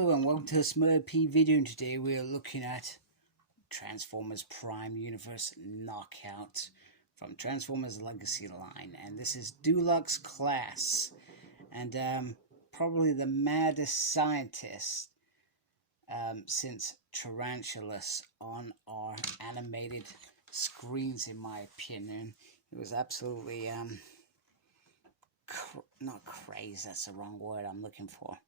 Hello and welcome to a Smurf P video, and today we are looking at Transformers Prime Universe Knockout from Transformers Legacy line, and this is Deluxe Class, and probably the maddest scientist since Tarantulas on our animated screens, in my opinion. It was absolutely not crazy, that's the wrong word I'm looking for.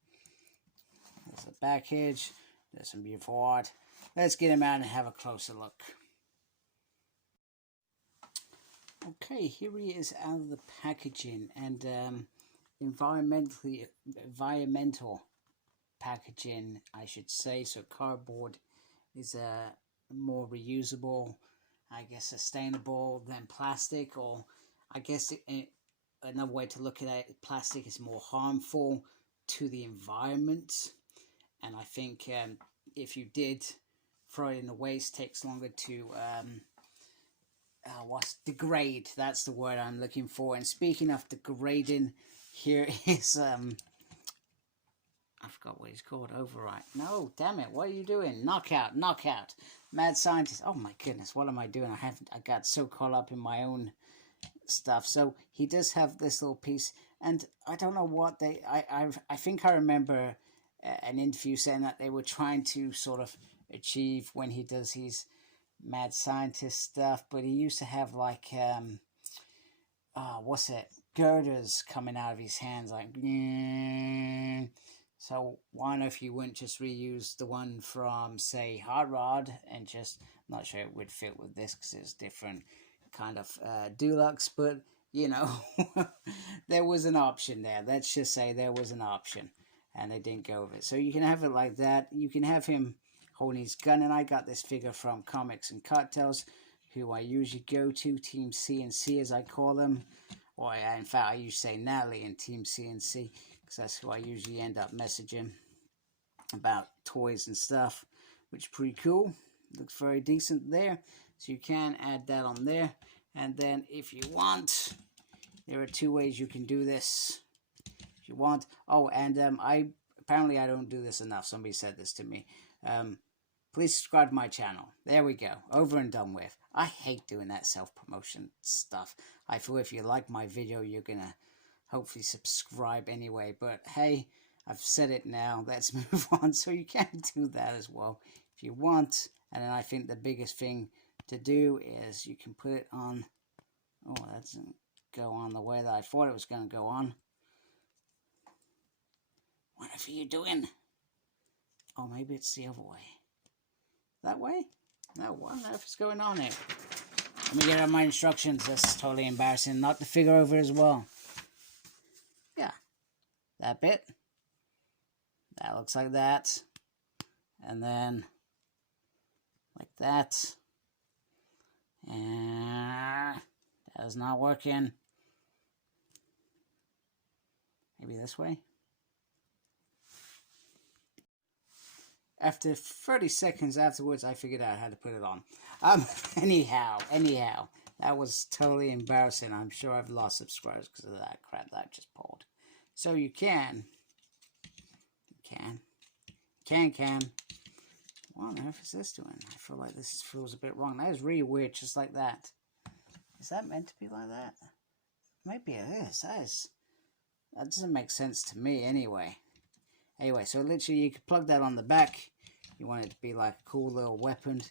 There's the package, there's some beautiful art. Let's get him out and have a closer look. Okay, here he is out of the packaging, and environmental packaging, I should say. So cardboard is more reusable, I guess, sustainable than plastic, or I guess another way to look at it, plastic is more harmful to the environment. And I think if you did throw it in the waste, it takes longer to degrade. That's the word I'm looking for. And speaking of degrading, here is I forgot what he's called. Override. No, damn it! What are you doing? Knockout, knockout, mad scientist. Oh my goodness, what am I doing? I got so caught up in my own stuff. So he does have this little piece, and I don't know what they. I think I remember an interview saying that they were trying to sort of achieve when he does his mad scientist stuff, but he used to have like what's it, girders coming out of his hands, like so why not if you wouldn't just reuse the one from, say, Hot Rod, and just, I'm not sure it would fit with this because it's different kind of deluxe, but you know, there was an option there. Let's just say there was an option, and they didn't go with it. So you can have it like that. You can have him holding his gun, and I got this figure from Comics and Cocktails, who I usually go to, Team CNC as I call them, or in fact I usually say Natalie and Team CNC, because that's who I usually end up messaging about toys and stuff, which is pretty cool. Looks very decent there, so you can add that on there. And then if you want, there are two ways you can do this. If you want, oh, and I don't do this enough. Somebody said this to me. Please subscribe to my channel. There we go. Over and done with. I hate doing that self-promotion stuff. I feel if you like my video, you're gonna hopefully subscribe anyway. But hey, I've said it now. Let's move on. So you can do that as well if you want. And then I think the biggest thing to do is you can put it on. Oh, that doesn't go on the way that I thought it was going to go on. Whatever you're doing. Oh, maybe it's the other way. That way? No, what on earth is going on here? Let me get out my instructions. That's totally embarrassing. Knock the figure over as well. Yeah. That bit. That looks like that. And then like that. And that is not working. Maybe this way. After 30 seconds afterwards, I figured out how to put it on. Anyhow, that was totally embarrassing. I'm sure I've lost subscribers because of that crap that I just pulled. So you can. What on earth is this doing? I feel like this feels a bit wrong. That is really weird, just like that. Is that meant to be like that? Maybe it is. That doesn't make sense to me anyway. Anyway, so literally you can plug that on the back. You want it to be like a cool little weapon.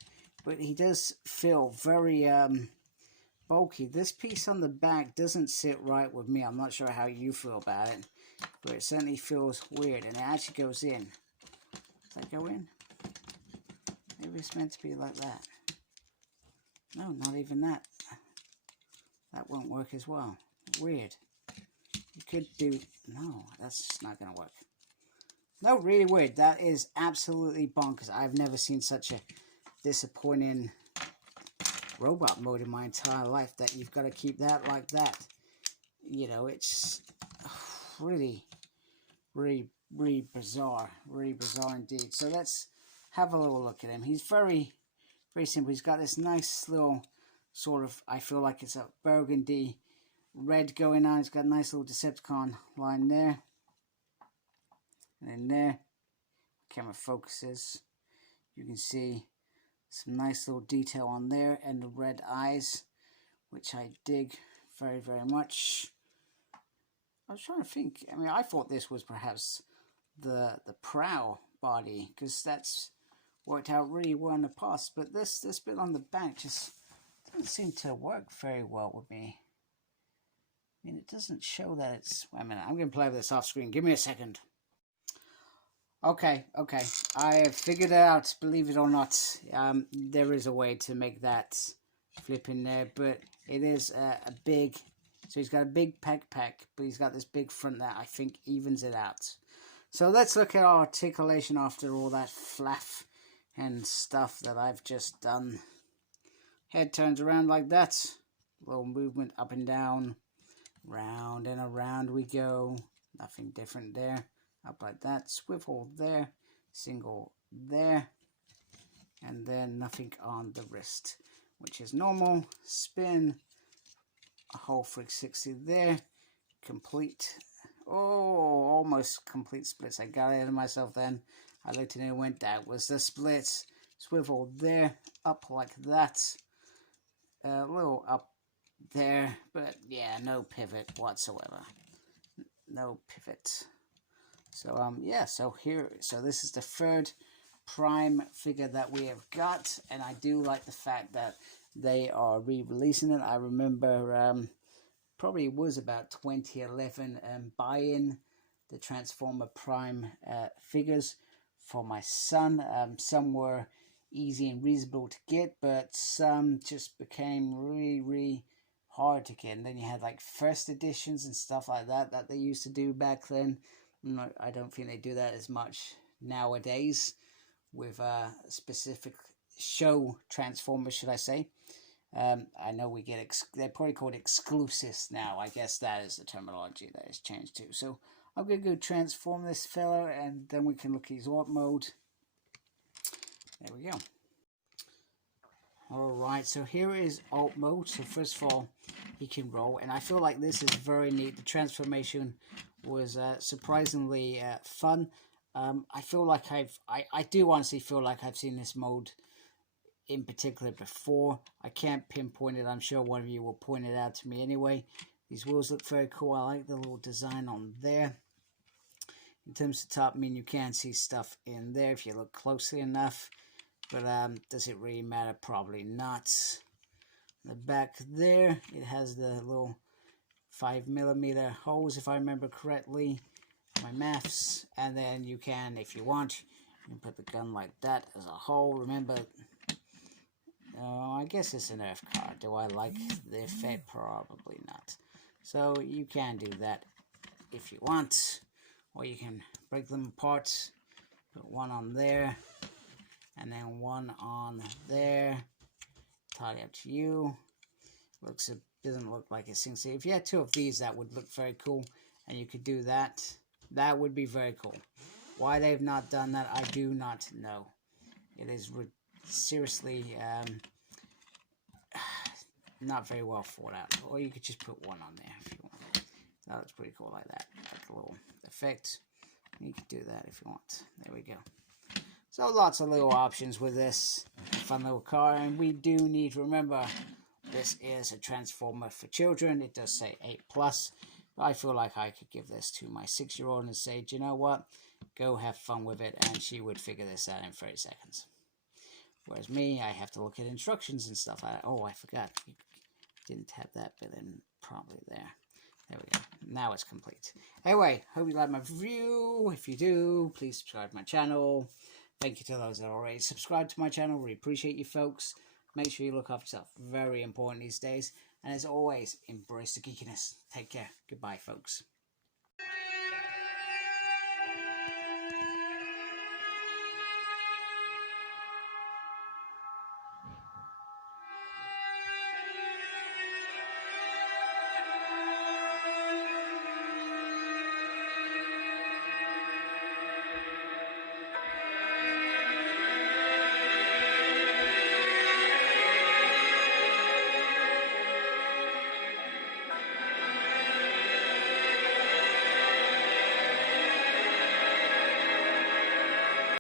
But he does feel very bulky. This piece on the back doesn't sit right with me. I'm not sure how you feel about it, but it certainly feels weird. And it actually goes in. Does that go in? Maybe it's meant to be like that. No, not even that. That won't work as well. Weird. You could do... No, that's just not going to work. No, really weird. That is absolutely bonkers. I've never seen such a disappointing robot mode in my entire life, that you've got to keep that like that. You know, it's really bizarre. Really bizarre indeed. So let's have a little look at him. He's very simple. He's got this nice little sort of, I feel like it's a burgundy red going on. He's got a nice little Decepticon line there. And in there, camera focuses, you can see some nice little detail on there, and the red eyes, which I dig very, very much. I was trying to think. I mean, I thought this was perhaps the prow body, because that's worked out really well in the past. But this bit on the back just doesn't seem to work very well with me. I mean, it doesn't show that it's... Wait a minute, I'm going to play with this off screen. Give me a second. Okay. I have figured it out, believe it or not. There is a way to make that flip in there, but it is a big... So he's got a big pack, but he's got this big front that I think evens it out. So let's look at our articulation after all that fluff and stuff that I've just done. Head turns around like that. Little movement up and down. Round and around we go. Nothing different there. Up like that. Swivel there. Single there. And then nothing on the wrist, which is normal. Spin. A whole 360 there. Complete. Oh, almost complete splits. I got ahead of myself then. I looked and it went, that was the splits. Swivel there. Up like that. A little up there, but yeah, no pivot whatsoever. No pivot. So yeah, so this is the third Prime figure that we have got, and I do like the fact that they are re-releasing it. I remember probably it was about 2011 buying the Transformer Prime figures for my son. Some were easy and reasonable to get, but some just became really hard to get. And then you had like first editions and stuff like that they used to do back then. I don't think they do that as much nowadays with specific show Transformers, should I say. I know we get they're probably called exclusives now. I guess that is the terminology that has changed too. So I'm going to go transform this fellow, and then we can look at his ART mode. There we go. Alright, so here is alt mode. So first of all, he can roll, and I feel like this is very neat. The transformation was surprisingly fun. I feel like I do honestly feel like I've seen this mode in particular before. I can't pinpoint it. I'm sure one of you will point it out to me anyway. These wheels look very cool. I like the little design on there. In terms of top, I mean, you can see stuff in there if you look closely enough. But does it really matter? Probably not. The back there, it has the little 5mm hose, if I remember correctly. My maths. And then you can, if you want, you can put the gun like that as a hole. Remember, I guess it's an Earth card. Do I like the effect? Probably not. So you can do that if you want. Or you can break them apart. Put one on there. And then one on there. Entirely up to you. It doesn't look like it sinks. If you had two of these, that would look very cool. And you could do that. That would be very cool. Why they've not done that, I do not know. It is seriously not very well thought out. Or you could just put one on there if you want. That looks pretty cool like that. Like a little effect. You could do that if you want. There we go. So lots of little options with this fun little car. And we do need to remember, this is a Transformer for children. It does say 8+. But I feel like I could give this to my 6-year-old and say, do you know what? Go have fun with it. And she would figure this out in 30 seconds. Whereas me, I have to look at instructions and stuff like that. Oh, I forgot. You didn't have that bit in probably there. There we go. Now it's complete. Anyway, hope you like my review. If you do, please subscribe to my channel. Thank you to those that already subscribed to my channel. Really appreciate you folks. Make sure you look after yourself. Very important these days. And as always, embrace the geekiness. Take care. Goodbye, folks.